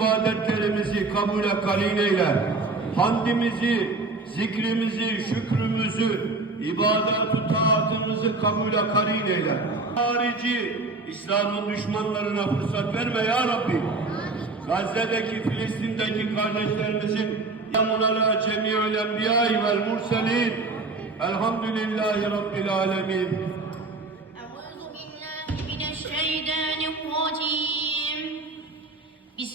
ibadetlerimizi kabule karin eyle. Hamdimizi, zikrimizi, şükrümüzü, ibadet-ı taatımızı kabule karin eyle. Harici, İslam'ın düşmanlarına fırsat verme ya Rabbi. Gazze'deki, Filistin'deki kardeşlerimizin yamunara cemi'ül enbiyâi vel murselin. Elhamdülillahi Rabbil alemin.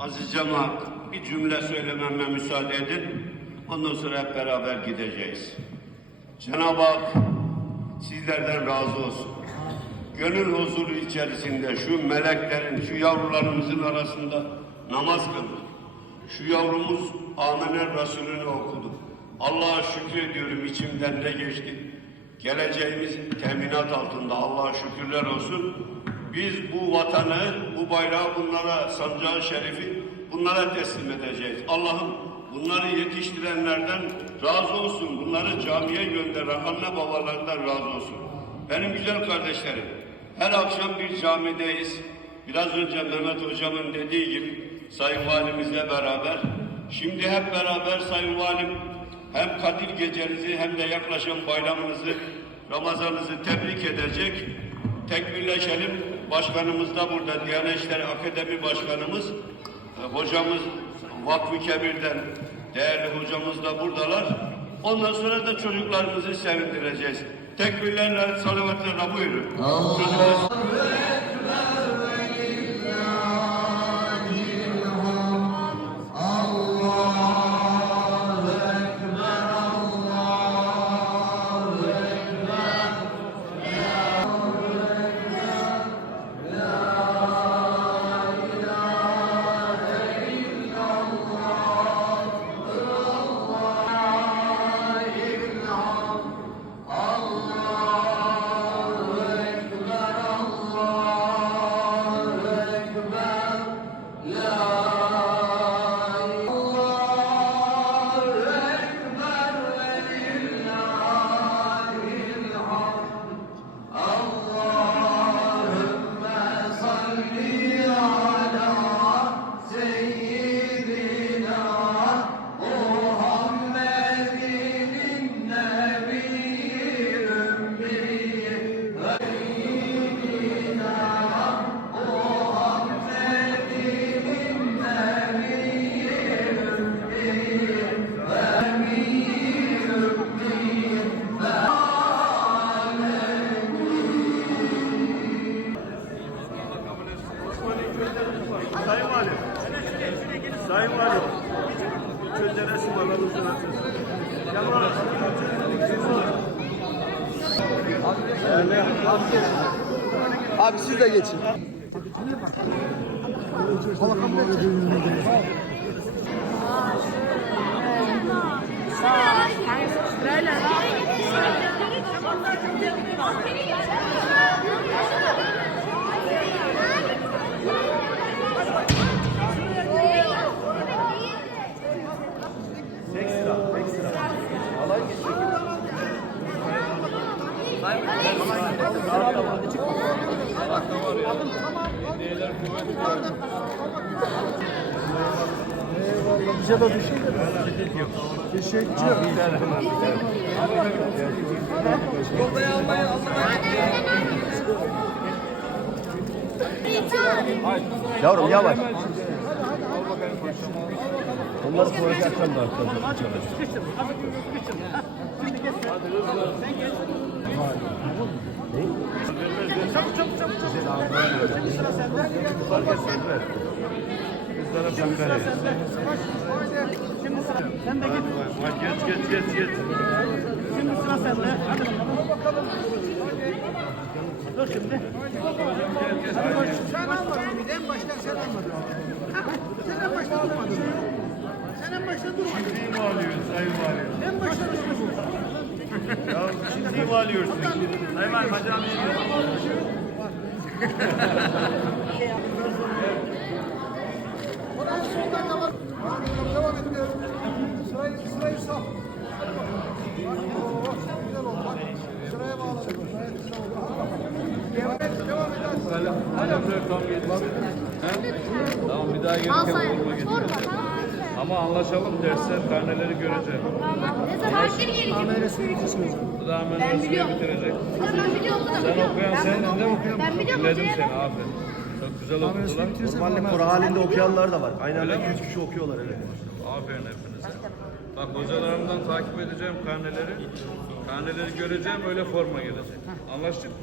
Aziz cemaat, bir cümle söylememe müsaade edin. Ondan sonra hep beraber gideceğiz. Cenab-ı Hak sizlerden razı olsun. Gönül huzuru içerisinde şu meleklerin, şu yavrularımızın arasında namaz kıldık. Şu yavrumuz Amener Resulü'nü okudu. Allah'a şükrediyorum içimden ne geçti. Geleceğimiz teminat altında Allah'a şükürler olsun. Biz bu vatanı, bu bayrağı bunlara, sancağı şerifi bunlara teslim edeceğiz. Allah'ım bunları yetiştirenlerden razı olsun. Bunları camiye gönderen anne babalarından razı olsun. Benim güzel kardeşlerim, her akşam bir camideyiz. Biraz önce Mehmet Hocam'ın dediği gibi Sayın Valimizle beraber. Şimdi hep beraber Sayın Valim hem Kadir gecenizi hem de yaklaşan bayramınızı, Ramazanınızı tebrik edecek. Tekbirleşelim. Başkanımız da burada. Diyanet İşleri Akademi Başkanımız, e, hocamız Vakfı Kebir'den değerli hocamız da buradalar. Ondan sonra da çocuklarımızı sevindireceğiz. Tekbirlerle, salavatlarla buyurun. Çocuklar- Valim. Çölde resim alalım. Abi siz de geçin. Sırayla. Bize de bir şey de Teşekkür Yavrum yavaş. Onları koyacaksan da arkadan. Sen de git. Geç geç geç geç. Şimdi sıra sende. Hadi bakalım. Dur şimdi. Sen almadın bir en baştan sen almadın. Sen en başta durmadın. Sen en başta durmadın. Şimdi mi alıyorsun Sayın Valim? En başta durmadın. Ya şimdi mi alıyorsun? Sayın Valim hadi alayım. Oradan soldan devam. Devam ediyorum. Sırayı, sırayı sal. Bak, bak güzel oldu. Bak, sıraya bağladık. Sıraya güzel oldu. Evet, devam edersin. Tamam bir daha gelirken forma getir. Ama anlaşalım dersler karneleri göreceğim. Ne zaman gelecek? Bu da hemen bitirecek. Ben biliyorum da. Sen okuyan sendin değil mi? Ben biliyorum Dinledim seni aferin. Çok güzel okudular. Normalde Kore halinde okuyanlar da var. Aynı anda 2-3 kişi okuyorlar evet. Aferin hepinize. Bak hocalarımdan takip edeceğim karneleri. Karneleri göreceğim öyle forma gelecek. Anlaştık mı?